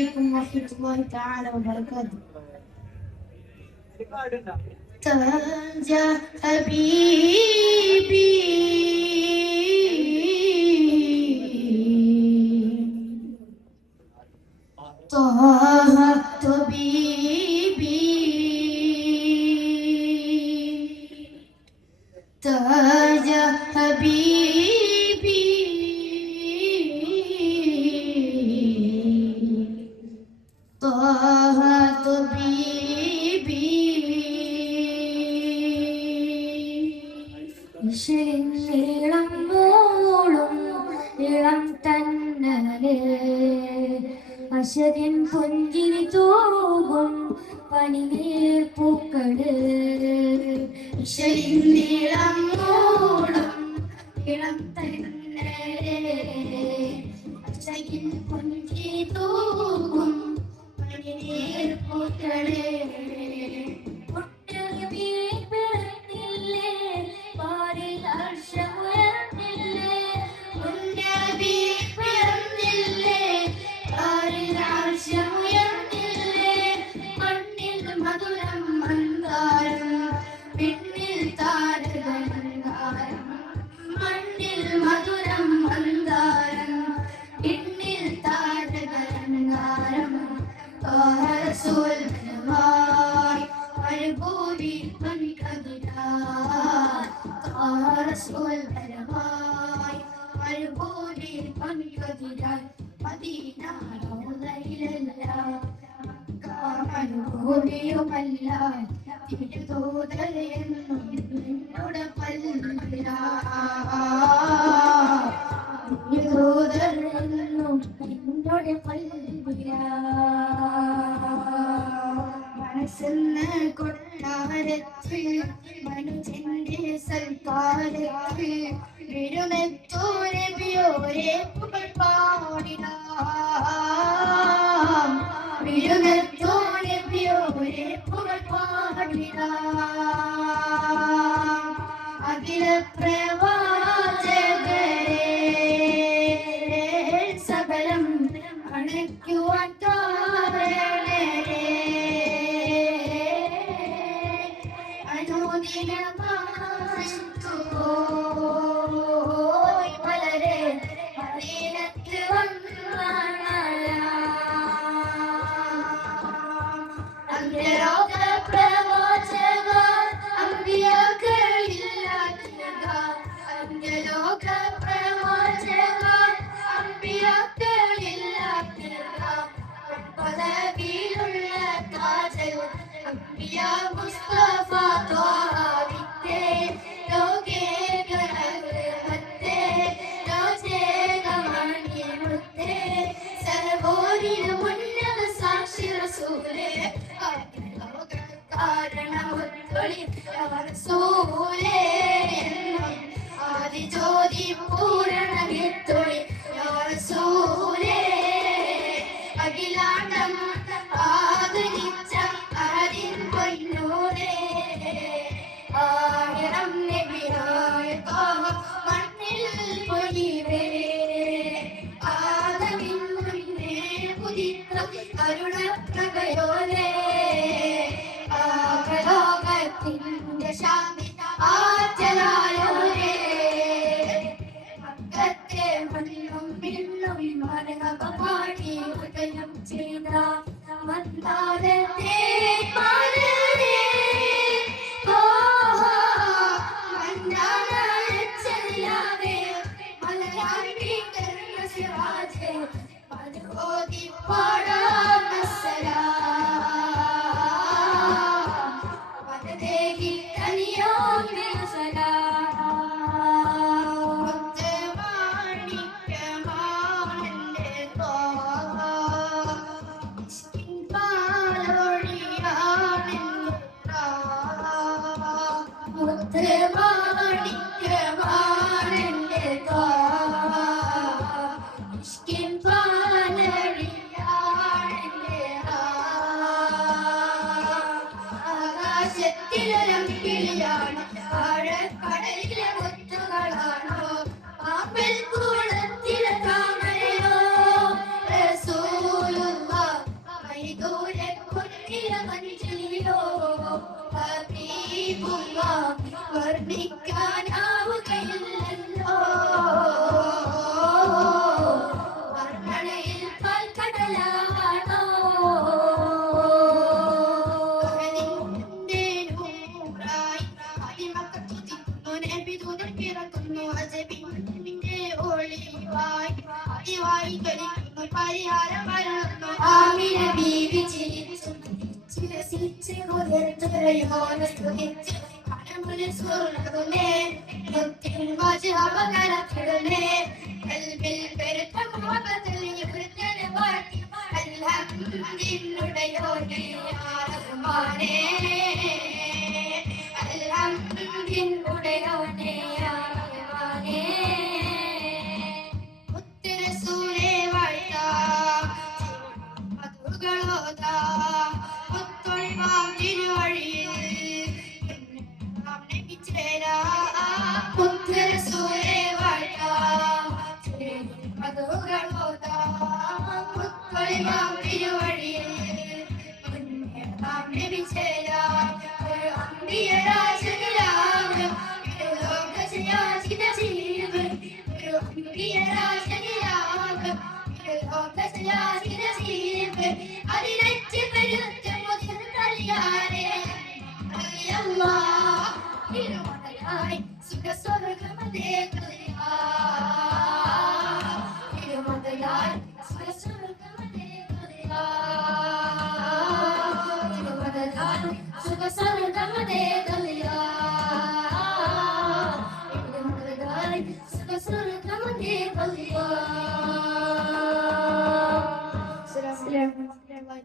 ورحمة الله تعالى وبركاته. تاج حبيبي طه طبيبي تاج حبيبي طه طبيبي ഇളം മൂളും ഇളം തന്നലെ അശര്യൻ പുഞ്ചിരി തൂകും പനിനീർ പൂക്കള് ഇളം മൂളും ഇളം തന്നലെ അശര്യൻ പുഞ്ചിരി തൂകും പനിനീർ പൂക്കള് ഭൂമിയുമല്ല തിരുതൂതരെന്നും നിന്നോട് തിരുതൂതരെന്നും നിന്നോട് മനസ്സെന്ന് കൊട്ടാരത്ത് മനുജന്റെ സൽക്കാരത്ത് വിരുന്നെത്തോരെ ബിയോരെ പുകൾ പാടിടാം വിരുന്നെത്തോരെ ബിയോരെ പുകൾ പാടിടാം അഖില പ്രവാചകരെ സകലം അണയ്ക്കുവാൻ താരണരെ അനുദിനമായി വളരെ മദീനത്ത് അന്ത്യലോക പ്രവാചകർ അമ്പിയാക്കളില്ലാത്തവർ അന്ത്യലോക പ്രവാചകർ അമ്പിയാക്കളില്ലാത്തവർ പദവിയിലുള്ള കാജൽ അമ്പിയ മുസ്തഫ ത്വാഹാവിത്തെ ലോകേ ഗർഭത്തെ ലോചേകമണിമുത്തെ സർവോരിന മുന്നത സാക്ഷി റസൂലേ കാരണമുത്തൊളി റസൂലേ ആദിജ്യോതി പൂരണ വിത്തൊളി റസൂലേ അഖിലാണ്ടം ആദരിച്ച ആദിൻ പൊന്നൂരേ ആയിരം നബിയായ മണ്ണിൽ പൊലിവേ ആദമിൻ മുന്നേ ഉദിത്ത കരുണപ്രഭയോരേ ആകലോകത്തിന്റെ ശാന്തി ആചരായോരേ മക്കത്തെ മണ്ണും പിന്നും മരഹബ പാടി ഉദയം ചെയ്ത മന്ദാരത്തെ പാടരേ മന്ദാരച്ചല്ലാതെ മലയാളി കരുണ സിറാജേ മധുഓതി പാടാം സലാം മദദേഹി കനിയോം സലാം മാണിക്യമാണെന്റെ ത്വാഹ മാണിക്യമാണെന്റെ ത്വാഹ എത്രയോനെ സ്തുതിച്ച് കടമുന്നിൽ സ്വർണ്ണകുന്നേ മുത്തിൻ വാചാപകരത്തിടുന്നേ കൽബിൽ പെരുത്ത മുഹബത്തിൽ യുവൃത്തനെ വാഴ്ത്തി അൽഹംദുലില്ലുടയോനേ യാ റഹ്മാനേ അൽഹംദുലില്ലുടയോനേ യാ റഹ്മാനേ മുത്തുറസൂലേ വാഴ്ത്താം മധുകളോതാം മുത്തൊളിവാം തിരുവഴിയിൽ നാം ലഭിച്ചേരാം മുത്തുറസൂലേ വാഴ്ത്താം മധുകളോതാം മുത്തൊളിവാം തിരുവഴിയിൽ നാം ലഭിച്ചേരാം ഒരു അമ്പിയരാജനിലാവ് ഒരു ലോകജയാചിത ജീവൻ ഒരു അമ്പിയരാജനിലാവ് ഒരു ലോകജയാചിത ജീവൻ അതിനറ്റ് പെരുത്ത മുതൽ കല്യാണേ അല്ലാഹ് തിരുമലയായി സുഖസ്വർഗമതേ കല്യാ തിരുമലയായി സുഖസ്വർഗമതേ കല്യാ തിരുമലയായി സുഖസ്വർഗമതേ കല്യാ തിരുമലയായി സുഖസ്വർഗമതേ കല്യാ